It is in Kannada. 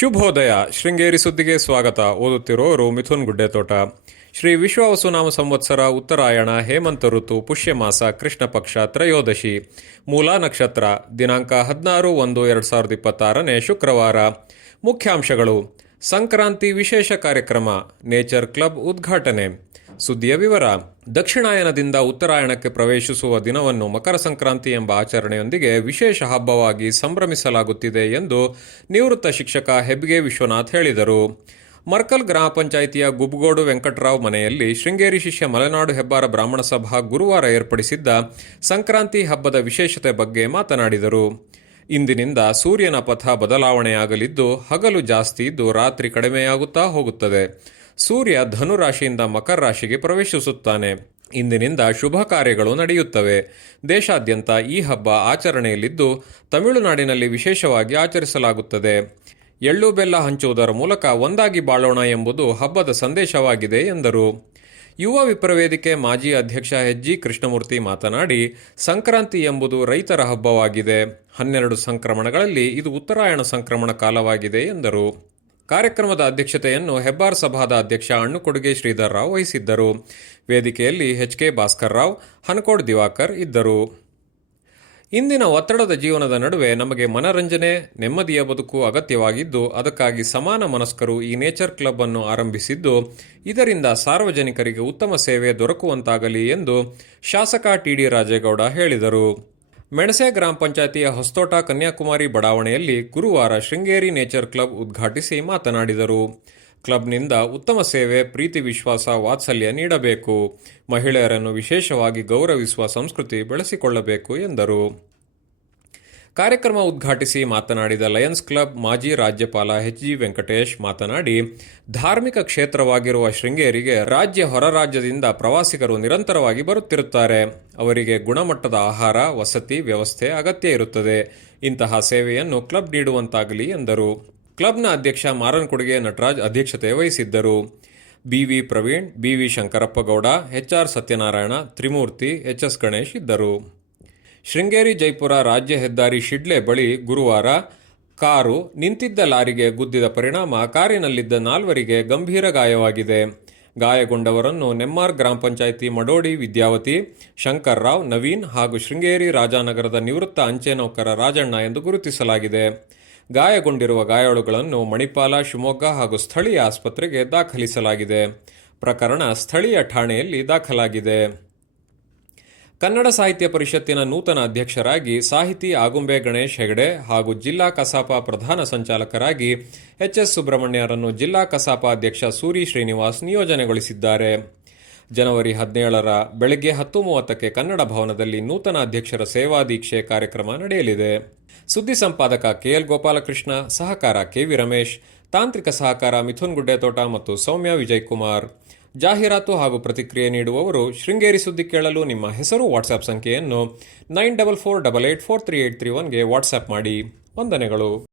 ಶುಭೋದಯ. ಶೃಂಗೇರಿ ಸುದ್ದಿಗೆ ಸ್ವಾಗತ. ಓದುತ್ತಿರೋರು ಮಿಥುನ್ ಗುಡ್ಡೆತೋಟ. ಶ್ರೀ ವಿಶ್ವವಸುನಾಮ ಸಂವತ್ಸರ ಉತ್ತರಾಯಣ, ಹೇಮಂತ ಋತು, ಪುಷ್ಯಮಾಸ, ಕೃಷ್ಣ ಪಕ್ಷ, ತ್ರಯೋದಶಿ, ಮೂಲಾ ನಕ್ಷತ್ರ, ದಿನಾಂಕ ಹದಿನಾರು ಒಂದು ಎರಡು ಸಾವಿರದ ಇಪ್ಪತ್ತಾರನೇ ಶುಕ್ರವಾರ. ಮುಖ್ಯಾಂಶಗಳು. ಸಂಕ್ರಾಂತಿ ವಿಶೇಷ ಕಾರ್ಯಕ್ರಮ, ನೇಚರ್ ಕ್ಲಬ್ ಉದ್ಘಾಟನೆ. ಸುದ್ದಿಯ ವಿವರ. ದಕ್ಷಿಣಾಯನದಿಂದ ಉತ್ತರಾಯಣಕ್ಕೆ ಪ್ರವೇಶಿಸುವ ದಿನವನ್ನು ಮಕರ ಸಂಕ್ರಾಂತಿ ಎಂಬ ಆಚರಣೆಯೊಂದಿಗೆ ವಿಶೇಷ ಹಬ್ಬವಾಗಿ ಸಂಭ್ರಮಿಸಲಾಗುತ್ತಿದೆ ಎಂದು ನಿವೃತ್ತ ಶಿಕ್ಷಕ ಹೆಬ್ಗೆ ವಿಶ್ವನಾಥ್ ಹೇಳಿದರು. ಮರ್ಕಲ್ ಗ್ರಾಮ ಪಂಚಾಯಿತಿಯ ಗುಬ್ಗೋಡು ವೆಂಕಟರಾವ್ ಮನೆಯಲ್ಲಿ ಶೃಂಗೇರಿ ಶಿಷ್ಯ ಮಲೆನಾಡು ಹೆಬ್ಬಾರ ಬ್ರಾಹ್ಮಣ ಸಭಾ ಗುರುವಾರ ಏರ್ಪಡಿಸಿದ್ದ ಸಂಕ್ರಾಂತಿ ಹಬ್ಬದ ವಿಶೇಷತೆ ಬಗ್ಗೆ ಮಾತನಾಡಿದರು. ಇಂದಿನಿಂದ ಸೂರ್ಯನ ಪಥ ಬದಲಾವಣೆಯಾಗಲಿದ್ದು ಹಗಲು ಜಾಸ್ತಿ ಇದ್ದು ರಾತ್ರಿ ಕಡಿಮೆಯಾಗುತ್ತಾ ಹೋಗುತ್ತದೆ. ಸೂರ್ಯ ಧನುರಾಶಿಯಿಂದ ಮಕರ ರಾಶಿಗೆ ಪ್ರವೇಶಿಸುತ್ತಾನೆ. ಇಂದಿನಿಂದ ಶುಭ ಕಾರ್ಯಗಳು ನಡೆಯುತ್ತವೆ. ದೇಶಾದ್ಯಂತ ಈ ಹಬ್ಬ ಆಚರಣೆಯಲ್ಲಿದ್ದು ತಮಿಳುನಾಡಿನಲ್ಲಿ ವಿಶೇಷವಾಗಿ ಆಚರಿಸಲಾಗುತ್ತದೆ. ಎಳ್ಳು ಬೆಲ್ಲ ಹಂಚುವುದರ ಮೂಲಕ ಒಂದಾಗಿ ಬಾಳೋಣ ಎಂಬುದು ಹಬ್ಬದ ಸಂದೇಶವಾಗಿದೆ ಎಂದರು. ಯುವ ವಿಪ್ರವೇದಿಕೆ ಮಾಜಿ ಅಧ್ಯಕ್ಷ ಎಚ್ ಜಿ ಕೃಷ್ಣಮೂರ್ತಿ ಮಾತನಾಡಿ, ಸಂಕ್ರಾಂತಿ ಎಂಬುದು ರೈತರ ಹಬ್ಬವಾಗಿದೆ. ಹನ್ನೆರಡು ಸಂಕ್ರಮಣಗಳಲ್ಲಿ ಇದು ಉತ್ತರಾಯಣ ಸಂಕ್ರಮಣ ಕಾಲವಾಗಿದೆ ಎಂದರು. ಕಾರ್ಯಕ್ರಮದ ಅಧ್ಯಕ್ಷತೆಯನ್ನು ಹೆಬ್ಬಾರ್ ಸಭಾದ ಅಧ್ಯಕ್ಷ ಅಣ್ಣುಕೊಡುಗೆ ಶ್ರೀಧರ್ ರಾವ್ ವಹಿಸಿದ್ದರು. ವೇದಿಕೆಯಲ್ಲಿ ಎಚ್ ಕೆ ಭಾಸ್ಕರ್ ರಾವ್, ಹನಕೋಡ್ ದಿವಾಕರ್ ಇದ್ದರು. ಇಂದಿನ ಒತ್ತಡದ ಜೀವನದ ನಡುವೆ ನಮಗೆ ಮನರಂಜನೆ, ನೆಮ್ಮದಿಯ ಬದುಕು ಅಗತ್ಯವಾಗಿದ್ದು, ಅದಕ್ಕಾಗಿ ಸಮಾನ ಮನಸ್ಕರು ಈ ನೇಚರ್ ಕ್ಲಬ್ ಅನ್ನು ಆರಂಭಿಸಿದ್ದು, ಇದರಿಂದ ಸಾರ್ವಜನಿಕರಿಗೆ ಉತ್ತಮ ಸೇವೆ ದೊರಕುವಂತಾಗಲಿ ಎಂದು ಶಾಸಕ ಟಿಡಿ ರಾಜೇಗೌಡ ಹೇಳಿದರು. ಮೆಣಸೆ ಗ್ರಾಮ ಪಂಚಾಯತಿಯ ಹೊಸತೋಟ ಕನ್ಯಾಕುಮಾರಿ ಬಡಾವಣೆಯಲ್ಲಿ ಗುರುವಾರ ಶೃಂಗೇರಿ ನೇಚರ್ ಕ್ಲಬ್ ಉದ್ಘಾಟಿಸಿ ಮಾತನಾಡಿದರು. ಕ್ಲಬ್ನಿಂದ ಉತ್ತಮ ಸೇವೆ, ಪ್ರೀತಿ, ವಿಶ್ವಾಸ, ವಾತ್ಸಲ್ಯ ನೀಡಬೇಕು. ಮಹಿಳೆಯರನ್ನು ವಿಶೇಷವಾಗಿ ಗೌರವಿಸುವ ಸಂಸ್ಕೃತಿ ಬೆಳೆಸಿಕೊಳ್ಳಬೇಕು ಎಂದರು. ಕಾರ್ಯಕ್ರಮ ಉದ್ಘಾಟಿಸಿ ಮಾತನಾಡಿದ ಲಯನ್ಸ್ ಕ್ಲಬ್ ಮಾಜಿ ರಾಜ್ಯಪಾಲ ಎಚ್ ಜಿ ವೆಂಕಟೇಶ್ ಮಾತನಾಡಿ, ಧಾರ್ಮಿಕ ಕ್ಷೇತ್ರವಾಗಿರುವ ಶೃಂಗೇರಿಗೆ ರಾಜ್ಯ ಹೊರ ರಾಜ್ಯದಿಂದ ಪ್ರವಾಸಿಗರು ನಿರಂತರವಾಗಿ ಬರುತ್ತಿರುತ್ತಾರೆ. ಅವರಿಗೆ ಗುಣಮಟ್ಟದ ಆಹಾರ, ವಸತಿ ವ್ಯವಸ್ಥೆ ಅಗತ್ಯ ಇರುತ್ತದೆ. ಇಂತಹ ಸೇವೆಯನ್ನು ಕ್ಲಬ್ ನೀಡುವಂತಾಗಲಿ ಎಂದರು. ಕ್ಲಬ್ನ ಅಧ್ಯಕ್ಷ ಮಾರನ್ಕೊಡುಗೆ ನಟರಾಜ್ ಅಧ್ಯಕ್ಷತೆ ವಹಿಸಿದ್ದರು. B V Praveen, B V Shankarappagowda H R Satyanarayana, Trimurthy H S Ganesh ಇದ್ದರು. ಶೃಂಗೇರಿ ಜೈಪುರ ರಾಜ್ಯ ಹೆದ್ದಾರಿ ಶಿಡ್ಲೆ ಬಳಿ ಗುರುವಾರ ಕಾರು ನಿಂತಿದ್ದ ಲಾರಿಗೆ ಗುದ್ದಿದ ಪರಿಣಾಮ ಕಾರಿನಲ್ಲಿದ್ದ ನಾಲ್ವರಿಗೆ ಗಂಭೀರ ಗಾಯವಾಗಿದೆ. ಗಾಯಗೊಂಡವರನ್ನು ನೆಮ್ಮಾರ್ ಗ್ರಾಮ ಪಂಚಾಯಿತಿ ಮಡೋಡಿ ವಿದ್ಯಾವತಿ, ಶಂಕರ್ ರಾವ್, ನವೀನ್ ಹಾಗೂ ಶೃಂಗೇರಿ ರಾಜಾನಗರದ ನಿವೃತ್ತ ಅಂಚೆ ನೌಕರ ರಾಜಣ್ಣ ಎಂದು ಗುರುತಿಸಲಾಗಿದೆ. ಗಾಯಗೊಂಡಿರುವ ಗಾಯಾಳುಗಳನ್ನು ಮಣಿಪಾಲ, ಶಿವಮೊಗ್ಗ ಹಾಗೂ ಸ್ಥಳೀಯ ಆಸ್ಪತ್ರೆಗೆ ದಾಖಲಿಸಲಾಗಿದೆ. ಪ್ರಕರಣ ಸ್ಥಳೀಯ ಠಾಣೆಯಲ್ಲಿ ದಾಖಲಾಗಿದೆ. ಕನ್ನಡ ಸಾಹಿತ್ಯ ಪರಿಷತ್ತಿನ ನೂತನ ಅಧ್ಯಕ್ಷರಾಗಿ ಸಾಹಿತಿ ಆಗುಂಬೆ ಗಣೇಶ್ ಹೆಗಡೆ ಹಾಗೂ ಜಿಲ್ಲಾ ಕಸಾಪ ಪ್ರಧಾನ ಸಂಚಾಲಕರಾಗಿ ಎಚ್ ಎಸ್ ಸುಬ್ರಹ್ಮಣ್ಯರನ್ನು ಜಿಲ್ಲಾ ಕಸಾಪ ಅಧ್ಯಕ್ಷ ಸೂರಿ ಶ್ರೀನಿವಾಸ್ ನಿಯೋಜನೆಗೊಳಿಸಿದ್ದಾರೆ. ಜನವರಿ ಹದಿನೇಳರ ಬೆಳಗ್ಗೆ ಹತ್ತು ಮೂವತ್ತಕ್ಕೆ ಕನ್ನಡ ಭವನದಲ್ಲಿ ನೂತನ ಅಧ್ಯಕ್ಷರ ಸೇವಾ ದೀಕ್ಷೆ ಕಾರ್ಯಕ್ರಮ ನಡೆಯಲಿದೆ. ಸುದ್ದಿ ಸಂಪಾದಕ ಕೆಎಲ್ ಗೋಪಾಲಕೃಷ್ಣ, ಸಹಕಾರ ಕೆವಿ ರಮೇಶ್, ತಾಂತ್ರಿಕ ಸಹಕಾರ ಮಿಥುನ್ ಗುಡ್ಡೆತೋಟ ಮತ್ತು ಸೌಮ್ಯ ವಿಜಯ್ ಕುಮಾರ್. ಜಾಹೀರಾತು ಹಾಗೂ ಪ್ರತಿಕ್ರಿಯೆ ನೀಡುವವರು ಶೃಂಗೇರಿ ಸುದ್ದಿ ಕೇಳಲು ನಿಮ್ಮ ಹೆಸರು ವಾಟ್ಸಾಪ್ ಸಂಖ್ಯೆಯನ್ನು nine double four double eight four three eight three ಒನ್ಗೆ WhatsApp ಮಾಡಿ. ವಂದನೆಗಳು.